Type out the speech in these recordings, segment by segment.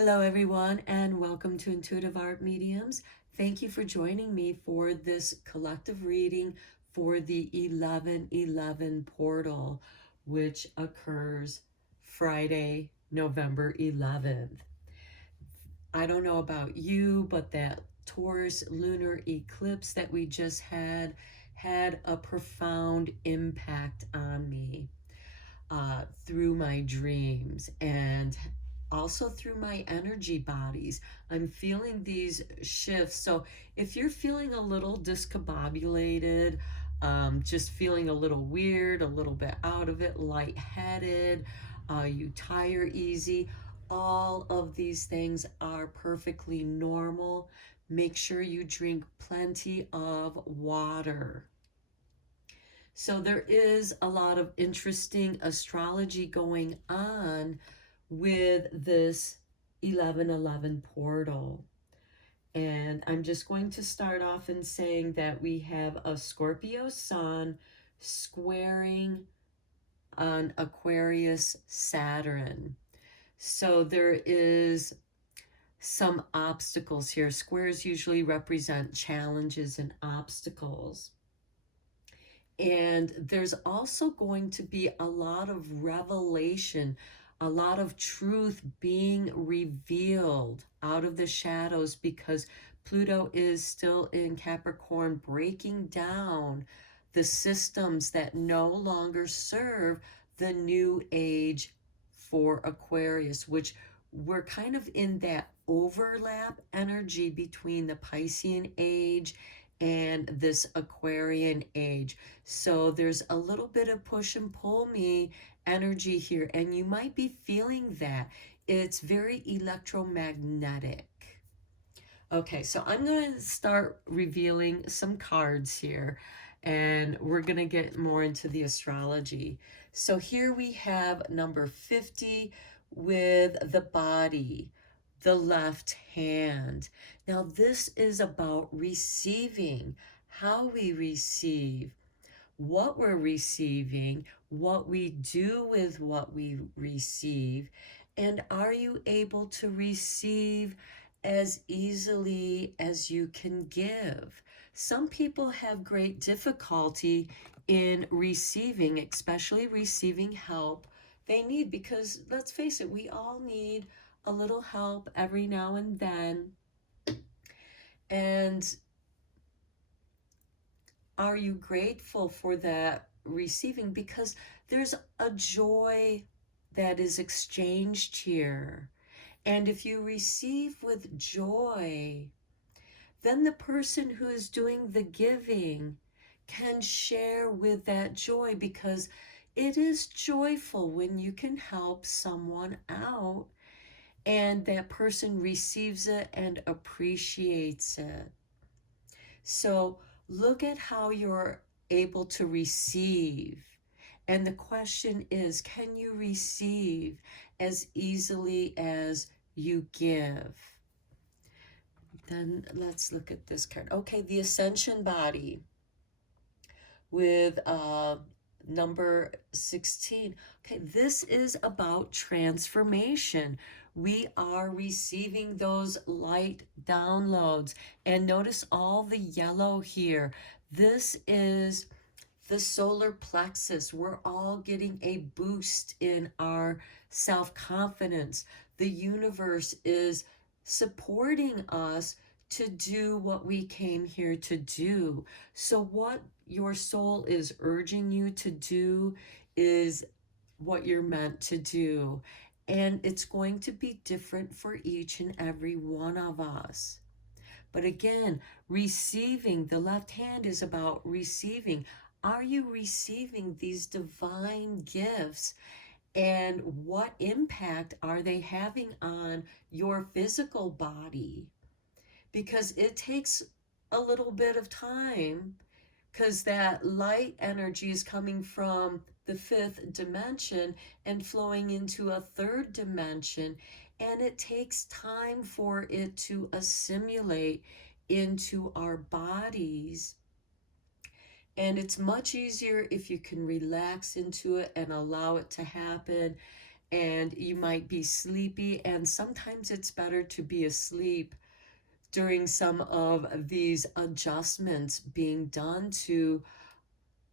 Hello, everyone, and welcome to Intuitive Art Mediums. Thank you for joining me for this collective reading for the 11/11 portal, which occurs Friday, November 11th. I don't know about you, but that Taurus lunar eclipse that we just had a profound impact on me through my dreams and also through my energy bodies. I'm feeling these shifts. So if you're feeling a little discombobulated, just feeling a little weird, a little bit out of it, lightheaded, you tire easy, all of these things are perfectly normal. Make sure you drink plenty of water. So there is a lot of interesting astrology going on with this 11/11 portal. And I'm just going to start off in saying that we have a Scorpio sun squaring an Aquarius Saturn. So there is some obstacles here. Squares usually represent challenges and obstacles. And there's also going to be a lot of revelation, a lot of truth being revealed out of the shadows because Pluto is still in Capricorn, breaking down the systems that no longer serve the new age for Aquarius, which we're kind of in that overlap energy between the Piscean age and this Aquarian age. So there's a little bit of push and pull me energy here, and you might be feeling that. It's very electromagnetic. Okay, so I'm going to start revealing some cards here, and we're going to get more into the astrology. So here we have number 50 with the body, the left hand. Now, this is about receiving, how we receive, what we're receiving, what we do with what we receive, and are you able to receive as easily as you can give? Some people have great difficulty in receiving, especially receiving help they need, because let's face it, we all need a little help every now and then. And are you grateful for that receiving? Because there's a joy that is exchanged here. And if you receive with joy, then the person who is doing the giving can share with that joy, because it is joyful when you can help someone out and that person receives it and appreciates it. So look at how you're able to receive. And the question is, can you receive as easily as you give? Then let's look at this card. Okay, the Ascension body with number 16. Okay, this is about transformation. We are receiving those light downloads. And notice all the yellow here. This is the solar plexus. We're all getting a boost in our self-confidence. The universe is supporting us to do what we came here to do. So what your soul is urging you to do is what you're meant to do. And it's going to be different for each and every one of us. But again, receiving, the left hand is about receiving. Are you receiving these divine gifts? And what impact are they having on your physical body? Because it takes a little bit of time, because that light energy is coming from the fifth dimension and flowing into a third dimension, and it takes time for it to assimilate into our bodies. And it's much easier if you can relax into it and allow it to happen. and you might be sleepy, and sometimes it's better to be asleep during some of these adjustments being done to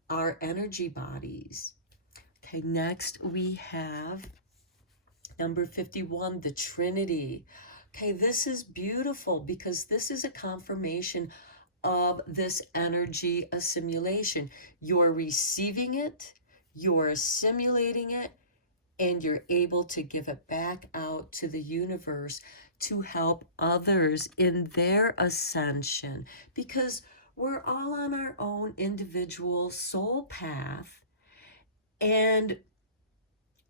our energy bodies. Okay, next we have number 51, the Trinity. Okay, this is beautiful because this is a confirmation of this energy assimilation. You're receiving it, you're assimilating it, and you're able to give it back out to the universe to help others in their ascension, because we're all on our own individual soul path, and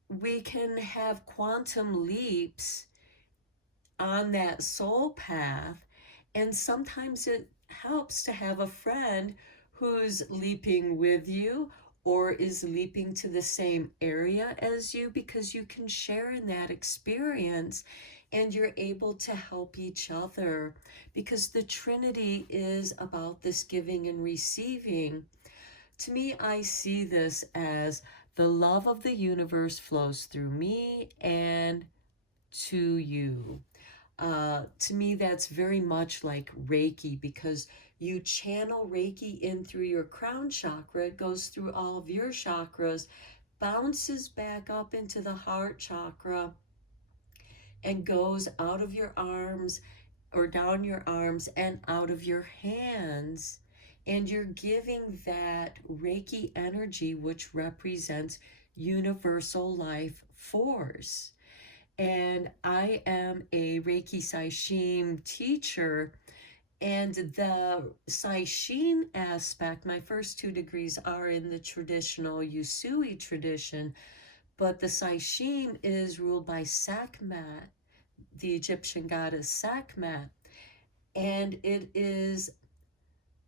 we can have quantum leaps on that soul path. And sometimes it helps to have a friend who's leaping with you or is leaping to the same area as you, because you can share in that experience and you're able to help each other, because the Trinity is about this giving and receiving. To me, I see this as the love of the universe flows through me and to you. To me, that's very much like Reiki, because you channel Reiki in through your crown chakra. It goes through all of your chakras, bounces back up into the heart chakra, and goes out of your arms or down your arms and out of your hands. And you're giving that Reiki energy, which represents universal life force. And I am a Reiki Saishin teacher. And the Saishin aspect, my first 2 degrees are in the traditional Usui tradition, but the Saishin is ruled by Sekhmet, the Egyptian goddess Sekhmet. And it is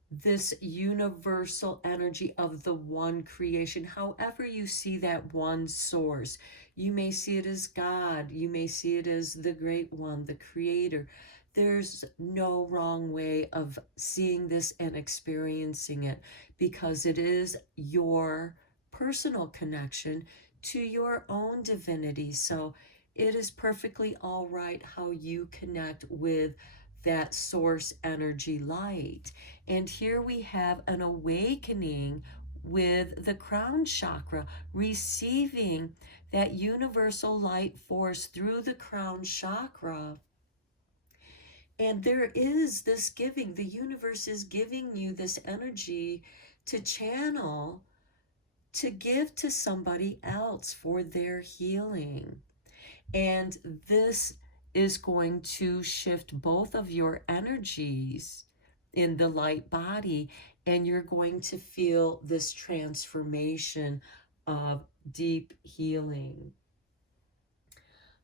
this universal energy of the one creation. However you see that one source, you may see it as God, you may see it as the great one, the creator. There's no wrong way of seeing this and experiencing it, because it is your personal connection to your own divinity. So it is perfectly all right how you connect with that source energy light. And here we have an awakening with the crown chakra, receiving that universal light force through the crown chakra. And there is this giving. The universe is giving you this energy to channel, to give to somebody else for their healing. And this is going to shift both of your energies in the light body, and you're going to feel this transformation of deep healing.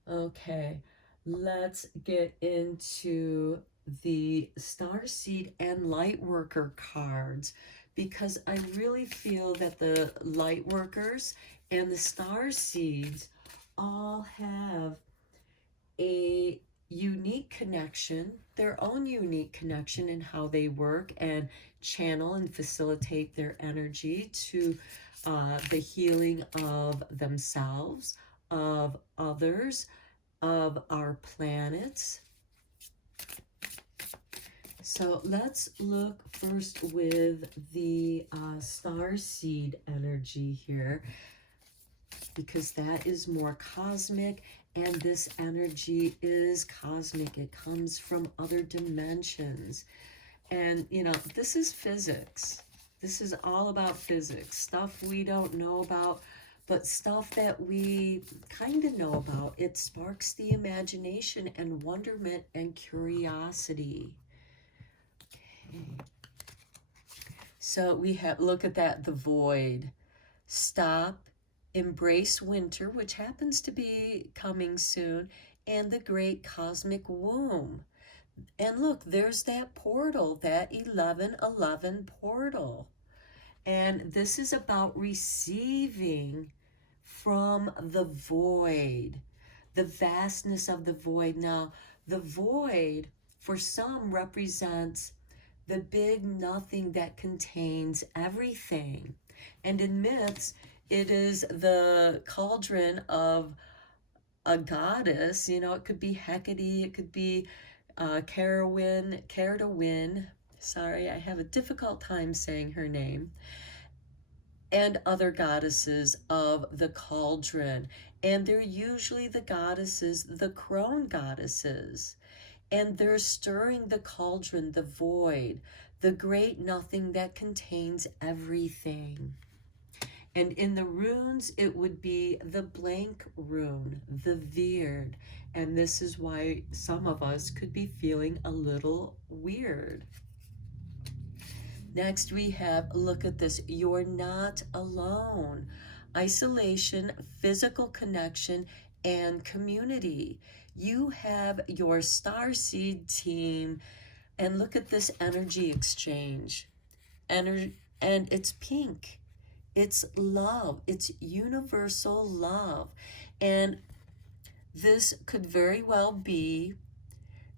Okay, let's get into the Starseed and Lightworker cards, because I really feel that the Lightworkers and the Starseeds all have a unique connection, their own unique connection in how they work and channel and facilitate their energy to the healing of themselves, of others, of our planets. So let's look first with the Starseed energy here, because that is more cosmic, and this energy is cosmic. It comes from other dimensions. And, you know, this is physics. This is all about physics, stuff we don't know about, but stuff that we kind of know about. It sparks the imagination and wonderment and curiosity. Okay. So we have, look at that, the void. Stop, embrace winter, which happens to be coming soon, and the great cosmic womb. And look, there's that portal, that 1111 portal. And this is about receiving from the void, the vastness of the void. Now, the void for some represents the big nothing that contains everything. And in myths, it is the cauldron of a goddess. You know, it could be Hecate, it could be Carowin. Sorry, I have a difficult time saying her name. And other goddesses of the cauldron. And they're usually the goddesses, the crone goddesses. And they're stirring the cauldron, the void, the great nothing that contains everything. And in the runes, it would be the blank rune, the Veerd. And this is why some of us could be feeling a little weird. Next, we have, look at this, you're not alone. Isolation, physical connection, and community. You have your starseed team, and look at this energy exchange. And it's pink. It's love. It's universal love. And this could very well be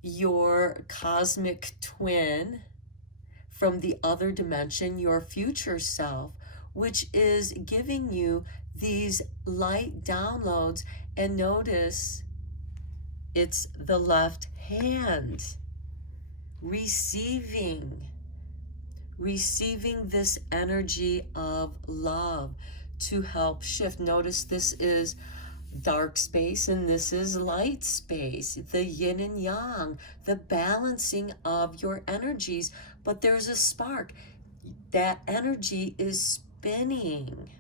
your cosmic twin from the other dimension, your future self, which is giving you these light downloads. And notice it's the left hand receiving this energy of love to help shift. Notice this is dark space and this is light space, the yin and yang, the balancing of your energies. But there's a spark. That energy is spinning.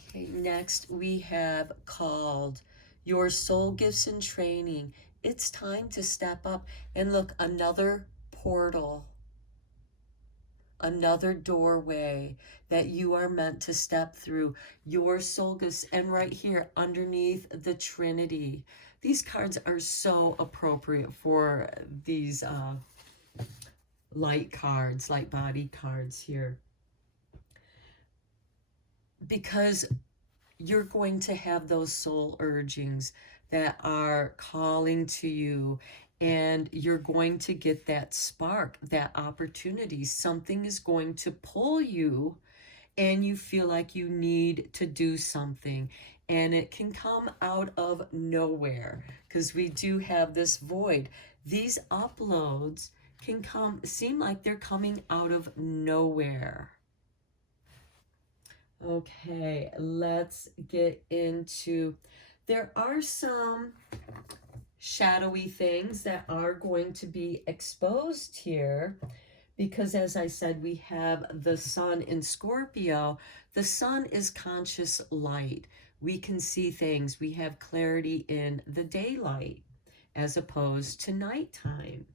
Okay, next we have called your soul gifts and training. It's time to step up. And look, another portal, another doorway that you are meant to step through. Your soul gifts. And right here underneath the Trinity, these cards are so appropriate for these light cards, light body cards here, because you're going to have those soul urgings that are calling to you, and you're going to get that spark, that opportunity. Something is going to pull you, and you feel like you need to do something. And it can come out of nowhere because we do have this void. These uploads can seem like they're coming out of nowhere. Okay, let's get into, there are some shadowy things that are going to be exposed here because, as I said, we have the sun in Scorpio. The sun is conscious light. We can see things. We have clarity in the daylight as opposed to nighttime.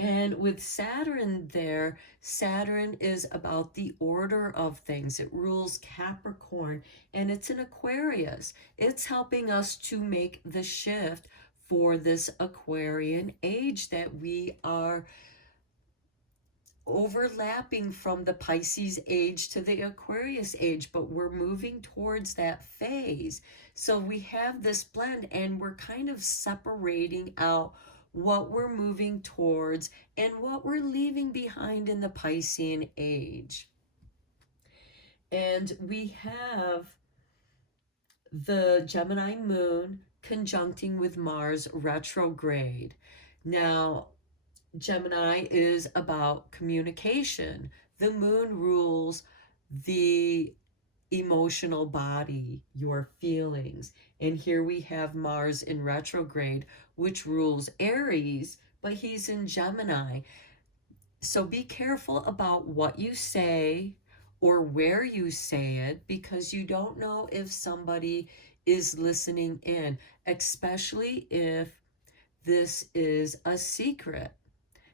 And with Saturn there, Saturn is about the order of things. It rules Capricorn, and it's in Aquarius. It's helping us to make the shift for this Aquarian age that we are overlapping from the Pisces age to the Aquarius age, but we're moving towards that phase. So we have this blend, and we're kind of separating out what we're moving towards and what we're leaving behind in the Piscean age. And we have the Gemini moon conjuncting with Mars retrograde. Now, Gemini is about communication. The moon rules the emotional body, your feelings. And here we have Mars in retrograde, which rules Aries, but he's in Gemini. So be careful about what you say or where you say it, because you don't know if somebody is listening in, especially if this is a secret.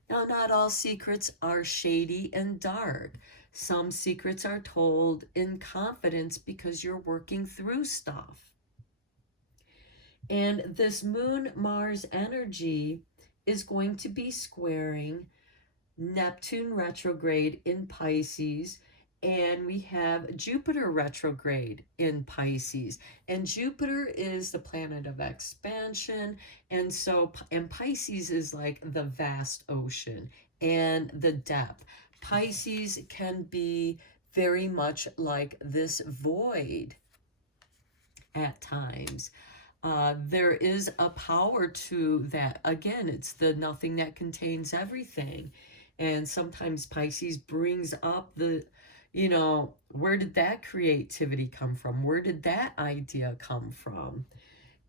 Now, not all secrets are shady and dark. Some secrets are told in confidence because you're working through stuff. And this Moon-Mars energy is going to be squaring Neptune retrograde in Pisces, and we have Jupiter retrograde in Pisces. And Jupiter is the planet of expansion, and Pisces is like the vast ocean and the depth. Pisces can be very much like this void at times. There is a power to that. Again, it's the nothing that contains everything. And sometimes Pisces brings up the, where did that creativity come from? Where did that idea come from?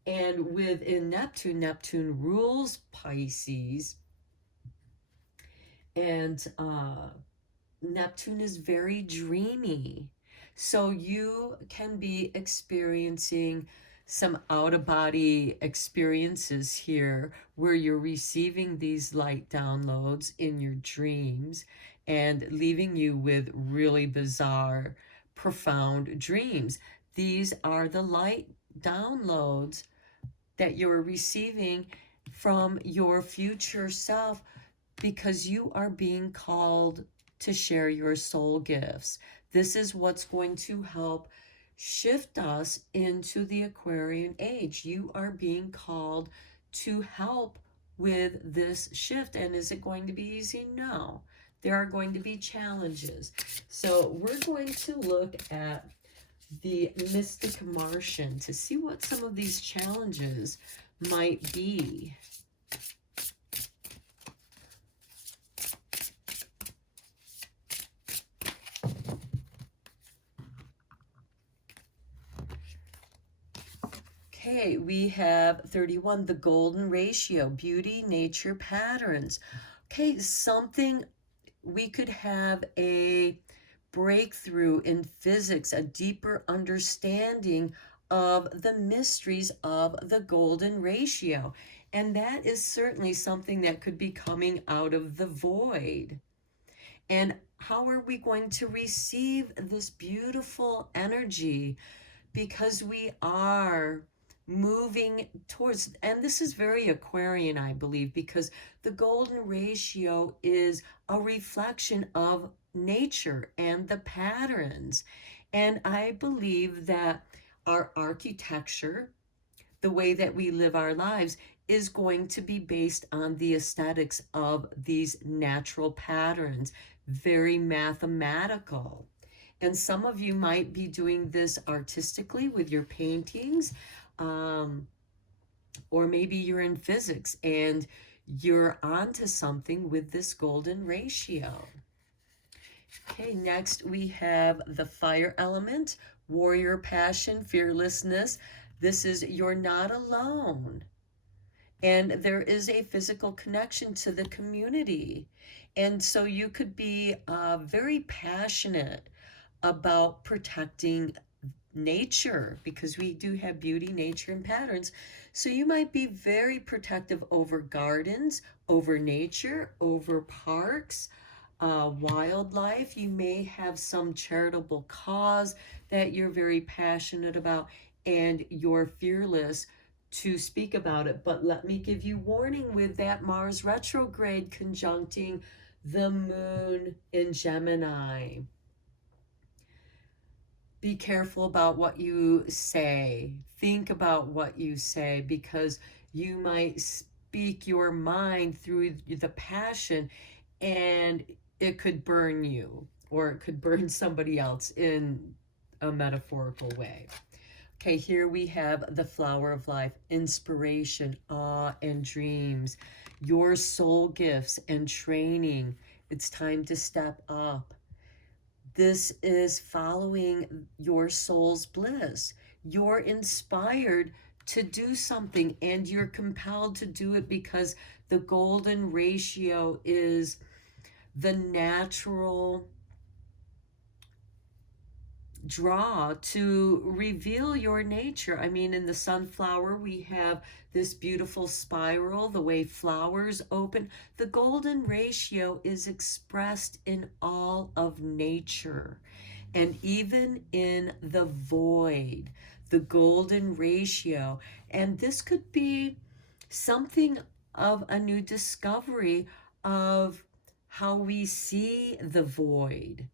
And within Neptune, Neptune rules Pisces. And Neptune is very dreamy. So you can be experiencing some out of body experiences here where you're receiving these light downloads in your dreams and leaving you with really bizarre, profound dreams. These are the light downloads that you're receiving from your future self because you are being called to share your soul gifts. This is what's going to help shift us into the Aquarian age. You are being called to help with this shift. And is it going to be easy? No. There are going to be challenges. So we're going to look at the Mystic Martian to see what some of these challenges might be. Okay, we have 31, the golden ratio, beauty, nature, patterns. Okay, something, we could have a breakthrough in physics, a deeper understanding of the mysteries of the golden ratio. And that is certainly something that could be coming out of the void. And how are we going to receive this beautiful energy? Because we are moving towards, and this is very Aquarian, I believe, because the golden ratio is a reflection of nature and the patterns. And I believe that our architecture, the way that we live our lives, is going to be based on the aesthetics of these natural patterns, very mathematical. And some of you might be doing this artistically with your paintings, or maybe you're in physics and you're onto something with this golden ratio. Okay, next we have the fire element, warrior passion, fearlessness. This is you're not alone. And there is a physical connection to the community. And so you could be very passionate about protecting nature, because we do have beauty, nature, and patterns. So you might be very protective over gardens, over nature, over parks, wildlife. You may have some charitable cause that you're very passionate about, and you're fearless to speak about it. But let me give you warning with that Mars retrograde conjuncting the moon in Gemini. Be careful about what you say. Think about what you say, because you might speak your mind through the passion and it could burn you, or it could burn somebody else in a metaphorical way. Okay, here we have the flower of life, inspiration, awe, and dreams, your soul gifts and training. It's time to step up. This is following your soul's bliss. You're inspired to do something and you're compelled to do it because the golden ratio is the natural draw to reveal your nature. I mean, in the sunflower, we have this beautiful spiral, the way flowers open. The golden ratio is expressed in all of nature. And even in the void, the golden ratio. And this could be something of a new discovery of how we see the void,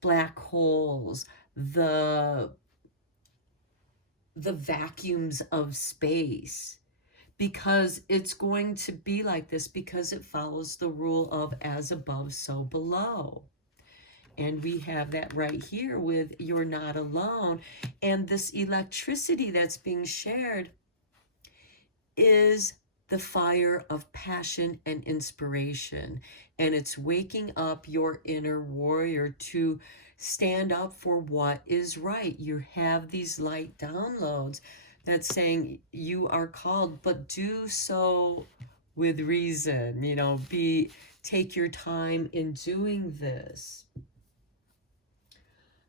black holes, the vacuums of space, because it's going to be like this, because it follows the rule of as above so below. And we have that right here with You're Not Alone. And this electricity that's being shared is the fire of passion and inspiration. And it's waking up your inner warrior to stand up for what is right. You have these light downloads that's saying you are called, but do so with reason. Take your time in doing this.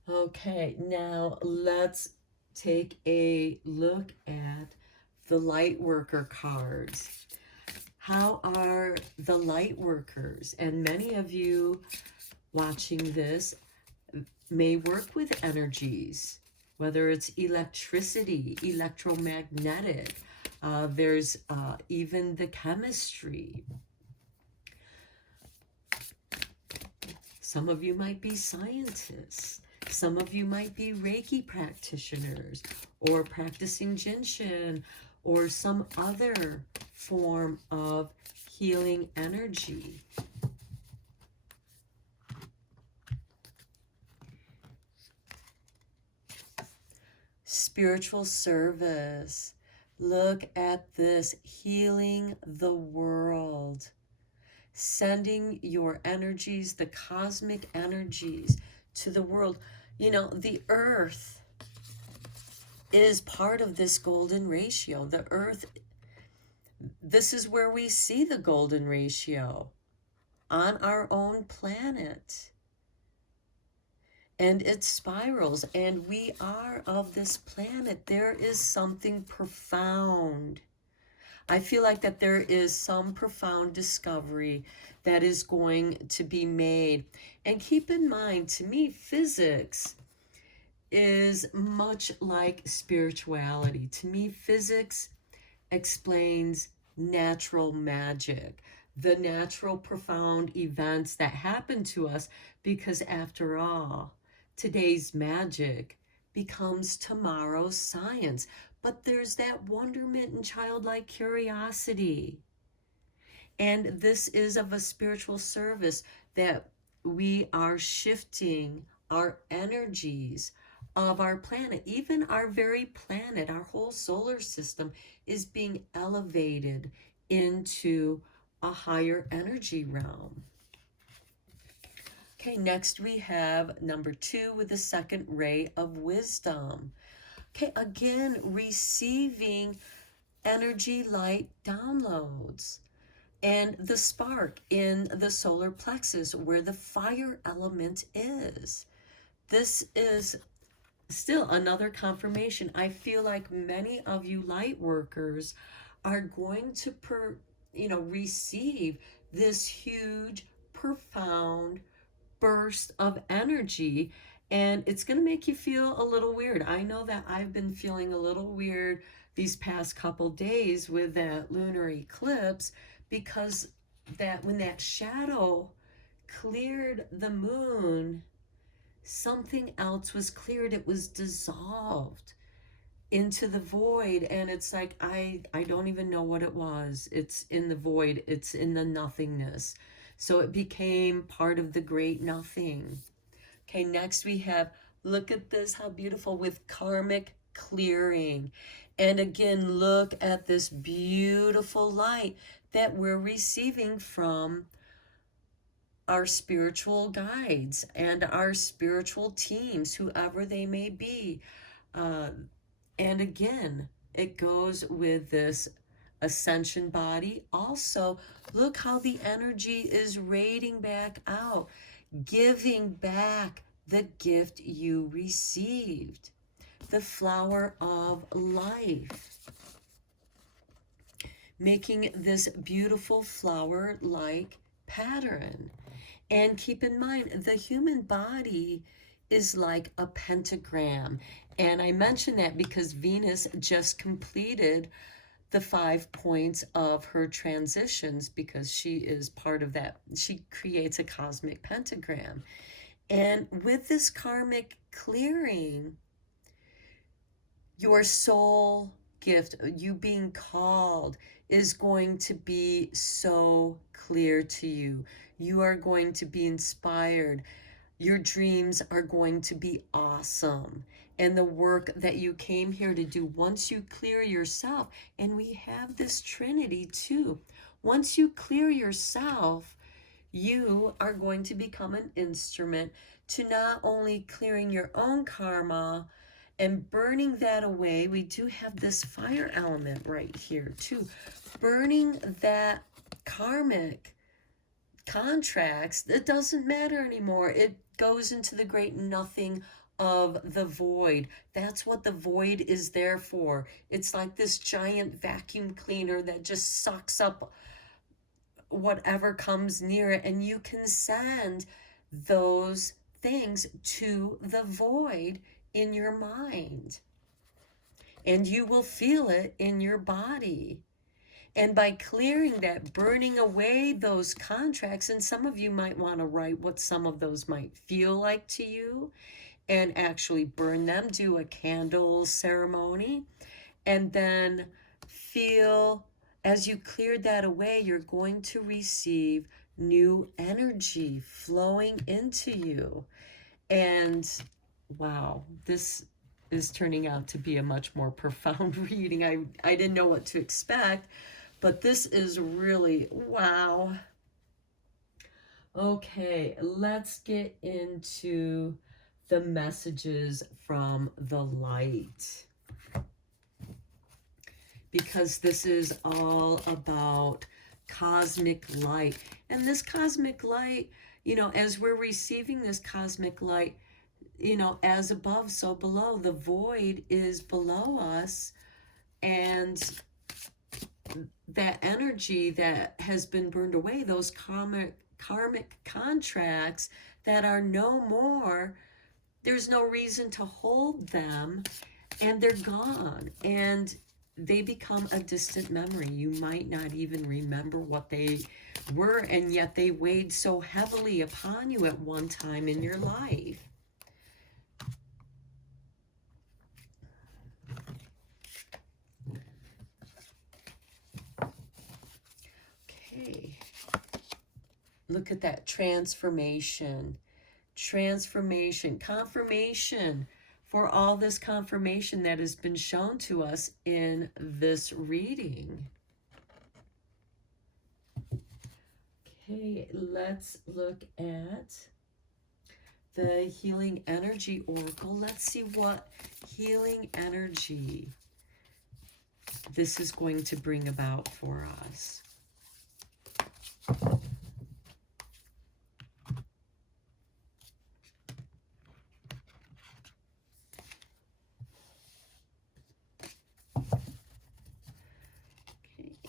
Okay, now let's take a look at the light worker cards. How are the light workers? And many of you watching this may work with energies, whether it's electricity, electromagnetic, there's even the chemistry. Some of you might be scientists. Some of you might be Reiki practitioners or practicing Jinshin or some other form of healing energy. Spiritual service. Look at this, healing the world. Sending your energies, the cosmic energies, to the world. The earth is part of this golden ratio. The earth, this is where we see the golden ratio on our own planet. And it spirals, and we are of this planet. There is something profound. I feel like that there is some profound discovery that is going to be made. And keep in mind, to me, physics is much like spirituality. To me, physics explains natural magic, the natural profound events that happen to us, because after all, today's magic becomes tomorrow's science. But there's that wonderment and childlike curiosity. And this is of a spiritual service that we are shifting our energies of our planet. Even our very planet, our whole solar system, is being elevated into a higher energy realm. Okay, next we have number 2 with the second ray of wisdom. Okay, again, receiving energy light downloads and the spark in the solar plexus where the fire element is. This is still another confirmation. I feel like many of you light workers are going to receive this huge, profound burst of energy, and it's going to make you feel a little weird. I know that I've been feeling a little weird these past couple days with that lunar eclipse, because that when that shadow cleared the moon, something else was cleared. It was dissolved into the void, and it's like I don't even know what it was. It's in the void, it's in the nothingness. So it became part of the great nothing. Okay, next we have, look at this, how beautiful, with karmic clearing. And again, look at this beautiful light that we're receiving from our spiritual guides and our spiritual teams, whoever they may be. And again, it goes with this ascension body. Also, look how the energy is radiating back out, giving back the gift you received, the flower of life, making this beautiful flower-like pattern. And keep in mind, the human body is like a pentagram. And I mention that because Venus just completed the 5 points of her transitions, because she is part of that. She creates a cosmic pentagram. And with this karmic clearing, your soul gift, you being called, is going to be so clear to you. You are going to be inspired. Your dreams are going to be awesome. And the work that you came here to do, once you clear yourself, and we have this Trinity too. Once you clear yourself, you are going to become an instrument to not only clearing your own karma and burning that away. We do have this fire element right here too. Burning that karmic contracts, it doesn't matter anymore. It goes into the great nothing of the void. That's what the void is there for. It's like this giant vacuum cleaner that just sucks up whatever comes near it, and you can send those things to the void in your mind, and you will feel it in your body. And by clearing that, burning away those contracts, and some of you might want to write what some of those might feel like to you and actually burn them, do a candle ceremony, and then feel as you cleared that away, you're going to receive new energy flowing into you. And wow, this is turning out to be a much more profound reading. I didn't know what to expect, but this is really wow. Okay, let's get into the messages from the light, because this is all about cosmic light. And this cosmic light, you know, as we're receiving this cosmic light, you know, as above, so below. The void is below us, and that energy that has been burned away, those karmic contracts that are no more, there's no reason to hold them, and they're gone, and they become a distant memory. You might not even remember what they were, and yet they weighed so heavily upon you at one time in your life. Okay. Look at that transformation. Transformation, confirmation for all this confirmation that has been shown to us in this reading. Okay, let's look at the healing energy oracle. Let's see what healing energy this is going to bring about for us.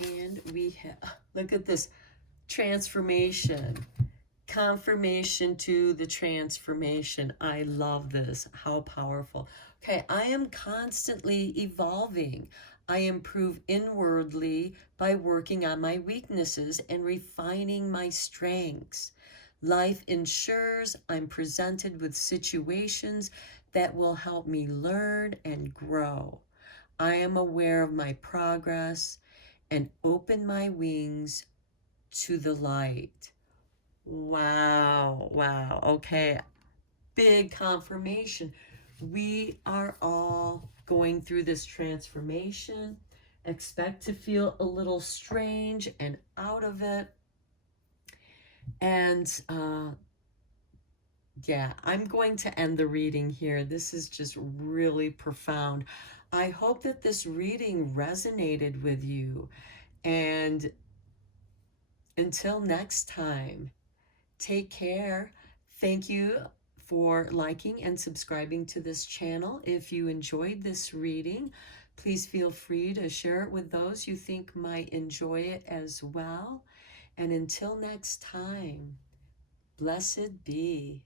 And we have, look at this, transformation, confirmation to the transformation. I love this. How powerful. Okay, I am constantly evolving. I improve inwardly by working on my weaknesses and refining my strengths. Life ensures I'm presented with situations that will help me learn and grow. I am aware of my progress and open my wings to the light. Wow, wow. Okay, big confirmation. We are all going through this transformation. Expect to feel a little strange and out of it. And yeah, I'm going to end the reading here. This is just really profound. I hope that this reading resonated with you. And until next time, take care. Thank you for liking and subscribing to this channel. If you enjoyed this reading, please feel free to share it with those you think might enjoy it as well. And until next time, blessed be.